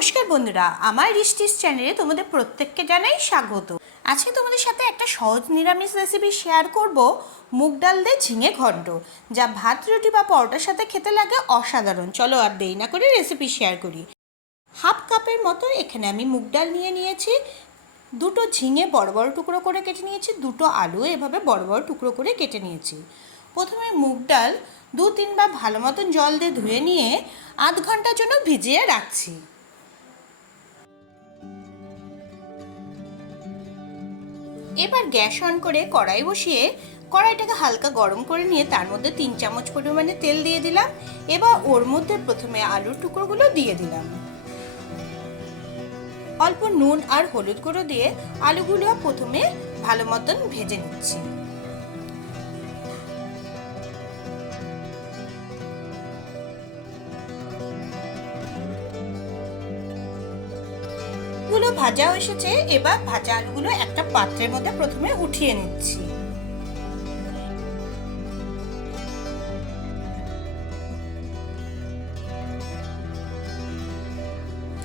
নমস্কার বন্ধুরা, আমার রিস্টিস চ্যানেলে তোমাদের প্রত্যেককে জানাই স্বাগত। আজকে তোমাদের সাথে একটা সহজ নিরামিষ রেসিপি শেয়ার করব, মুগ ডাল দিয়ে ঝিঙে ঘন্ট, যা ভাত, রুটি বা পরোটার সাথে খেতে লাগে অসাধারণ। চলো আর দেরি না করে রেসিপি শেয়ার করি। হাফ কাপের মতো এখানে আমি মুগ ডাল নিয়ে নিয়েছি, দুটো ঝিঙে বড় বড় টুকরো করে কেটে নিয়েছি, দুটো আলু এভাবে বড় বড় টুকরো করে কেটে নিয়েছি। প্রথমে মুগ ডাল দু তিনবার ভালো মতন জল দিয়ে ধুয়ে নিয়ে আধ ঘণ্টার জন্য ভিজিয়ে রাখছি। এবার গ্যাস অন করে কড়াই বসিয়ে কড়াইটাকে হালকা গরম করে নিয়ে তার মধ্যে তিন চামচ পরিমাণে তেল দিয়ে দিলাম এবার ওর মধ্যে প্রথমে আলুর টুকরোগুলো দিয়ে দিলাম। অল্প নুন আর হলুদ গুঁড়ো দিয়ে আলুগুলো প্রথমে ভালো মতন ভেজে নিচ্ছি। গুলো ভাজা এসেছে, এবার ভাজা আলুগুলো একটা পাত্রের মধ্যে প্রথমে উঠিয়ে নিচ্ছি।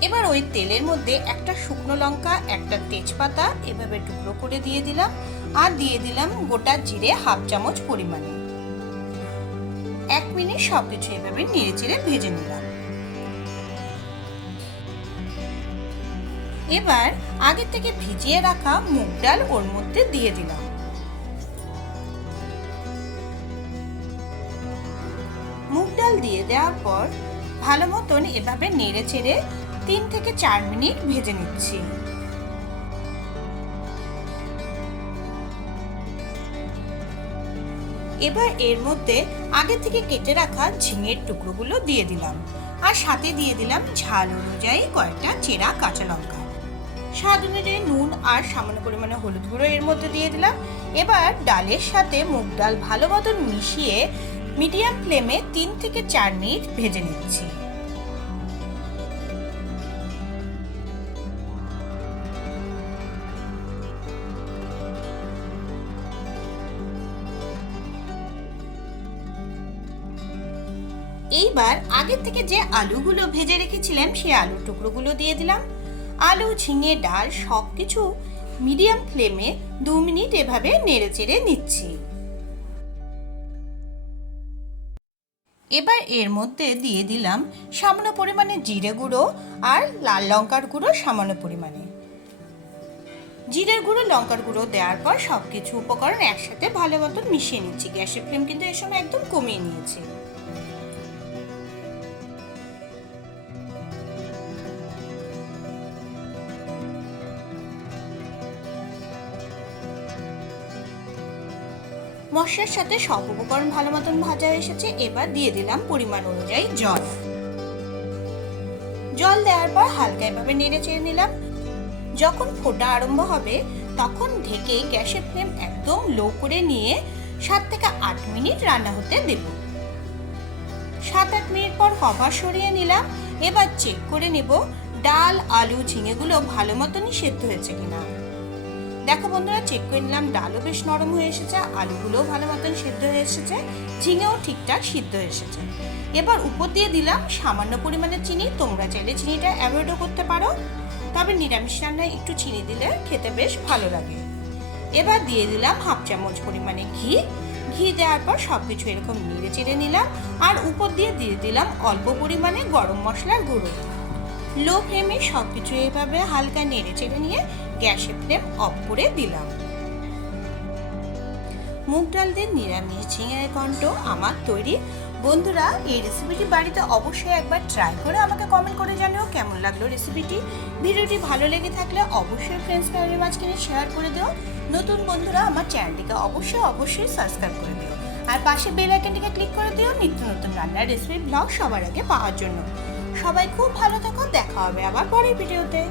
এবার ওই তেলের মধ্যে একটা শুকনো লঙ্কা, একটা তেজপাতা, এভাবে টুকরো করে দিয়ে দিলাম, আর দিয়ে দিলাম গোটা জিরে হাফ চামচ পরিমাণে। এক মিনিট সবকিছু এভাবে নেড়ে চেড়ে ভেজে নিলাম। এবার আগে থেকে ভিজিয়ে রাখা মুগ ডাল ওর মধ্যে দিয়ে দিলাম। মুগ ডাল দিয়ে দেওয়ার পর ভালো মতন এভাবে নেড়ে চেড়ে তিন থেকে চার মিনিট ভেজে নিচ্ছি। এবার এর মধ্যে আগে থেকে কেটে রাখা ঝিঙের টুকরোগুলো দিয়ে দিলাম। আর সাথে দিয়ে দিলাম ঝাল অনুযায়ী কয়েকটা চেরা কাঁচা লঙ্কা। স্বাদ অনুযায়ী নুন আর সামান্য পরিমাণে হলুদ গুঁড়ো এর মধ্যে দিয়ে দিলাম। এবার ডালের সাথে মুগ ডাল ভালো মতন মিশিয়ে মিডিয়াম ফ্লেমে তিন থেকে চার মিনিট ভেজে নিচ্ছি। এইবার আগের থেকে যে আলুগুলো ভেজে রেখেছিলাম সেই আলুর টুকরোগুলো দিয়ে দিলাম। আলু, ঝিঙে, ডাল সব কিছু মিডিয়াম ফ্লেমে দু মিনিট এভাবে নেড়ে চেড়ে নিচ্ছি। এবার এর মধ্যে দিয়ে দিলাম সামান্য পরিমাণে জিরে গুঁড়ো আর লাল লঙ্কার গুঁড়ো সামান্য পরিমাণে। জিরের গুঁড়ো, লঙ্কার গুঁড়ো দেওয়ার পর সব কিছু উপকরণ একসাথে ভালো মতন মিশিয়ে নিচ্ছি। গ্যাসের ফ্লেম কিন্তু এর সময় একদম কমিয়ে নিয়েছি। মশলার সাথে সব উপকরণ ভালো মতন ভাজা এসেছে, এবার দিয়ে দিলাম পরিমাণ অনুযায়ী জল। জল দেওয়ার পর হালকা এভাবে নেড়ে চেড়ে নিলাম। যখন ফোটা আরম্ভ হবে, তখন ঢেকে গ্যাসের ফ্লেম একদম লো করে নিয়ে সাত থেকে আট মিনিট রান্না হতে দেব। সাত আট মিনিট পর কভার সরিয়ে নিলাম। এবার চেক করে নেব, ডাল, আলু, ঝিঙেগুলো ভালো মতনই সেদ্ধ হয়েছে কিনা। দেখো বন্ধুরা চেক করে নিলাম, ডালও বেশ নরম হয়ে এসেছে, আলুগুলোও ভালো মতন সিদ্ধ হয়ে এসেছে, ঝিঙেও ঠিকঠাক সিদ্ধ হয়ে এসেছে। এবার উপর দিয়ে দিলাম সামান্য পরিমাণে চিনি, তোমরা চাইলে চিনিটা অ্যাভয়েডও করতে পারো, তবে নিরামিষ রান্নায় একটু চিনি দিলে খেতে বেশ ভালো লাগে। এবার দিয়ে দিলাম হাফ চামচ পরিমাণে ঘি ঘি দেওয়ার পর সব কিছু এরকম নেড়ে চেড়ে নিলাম, আর উপর দিয়ে দিয়ে দিলাম অল্প পরিমাণে গরম মশলার গুঁড়ো। লো ফ্লেমে সব কিছু এভাবে হালকা নেড়ে চেড়ে নিয়ে গ্যাসের ফ্লেম অফ করে দিলাম। মুগ ডাল দিয়ে নিরামিষ ঝিঙে কণ্ঠ আমার তৈরি। বন্ধুরা, এই রেসিপিটি বাড়িতে অবশ্যই একবার ট্রাই করে আমাকে কমেন্ট করে জানিও কেমন লাগল রেসিপিটি ভিডিওটি ভালো লেগে থাকলে অবশ্যই ফ্রেন্ডস ফ্যামিলি মাঝখানে শেয়ার করে দিও। নতুন বন্ধুরা, আমার চ্যানেলটিকে অবশ্যই অবশ্যই সাবস্ক্রাইব করে দিও। আর পাশে বেল আইকনটিকে ক্লিক করে দিও নিত্য নতুন রান্নার রেসিপি ব্লগ সবার আগে পাওয়ার জন্য। সবাই খুব ভালো থাকো দেখা হবে আবার পরের ভিডিওতে।